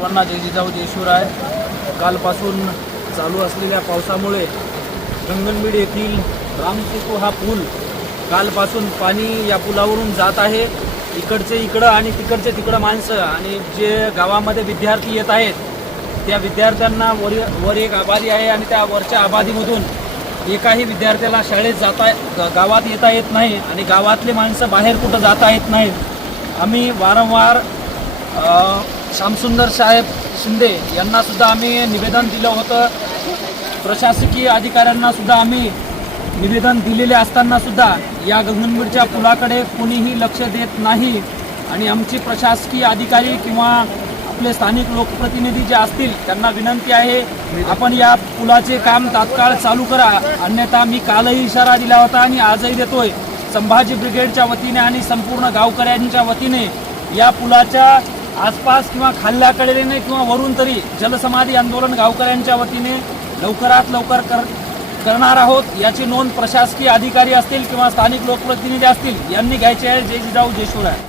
सर्वांना जय जिजाऊ कालपासून चालू असलेल्या पावसामुळे जंगलबीड येथील रामसेतू हा पूल कालपासून पाणी या पुलावरून जात आहे इकडचे इकडं आणि तिकडचे तिकडं माणसं आणि जे गावामध्ये विद्यार्थी येत आहेत त्या विद्यार्थ्यांना वर वर एक आबादी आहे आणि त्या वरच्या आबादीमधून एकाही विद्यार्थ्याला शाळेत जाता गावात येता येत नाही आणि गावातले माणसं बाहेर कुठं जाता येत नाहीत आम्ही वारंवार श्यामसुंदर साहेब शिंदे यांनासुद्धा आम्ही निवेदन दिलं होतं प्रशासकीय अधिकाऱ्यांनासुद्धा आम्ही निवेदन दिलेले असतानासुद्धा या गगनबीडच्या पुलाकडे कोणीही लक्ष देत नाही आणि आमची प्रशासकीय अधिकारी किंवा आपले स्थानिक लोकप्रतिनिधी जे असतील त्यांना विनंती आहे आपण या पुलाचे काम तात्काळ चालू करा अन्यथा मी कालही इशारा दिला होता आणि आजही देतोय संभाजी ब्रिगेडच्या वतीने आणि संपूर्ण गावकऱ्यांच्या वतीने या पुलाच्या आसपास किंवा खाल्ल्याकडे किंवा वरून तरी जलसमाधी आंदोलन गावकऱ्यांच्या वतीने लवकरात लवकर कर करणार आहोत याची नोंद प्रशासकीय अधिकारी असतील किंवा स्थानिक लोकप्रतिनिधी असतील यांनी घ्यायची आहे जय जिजाऊ जय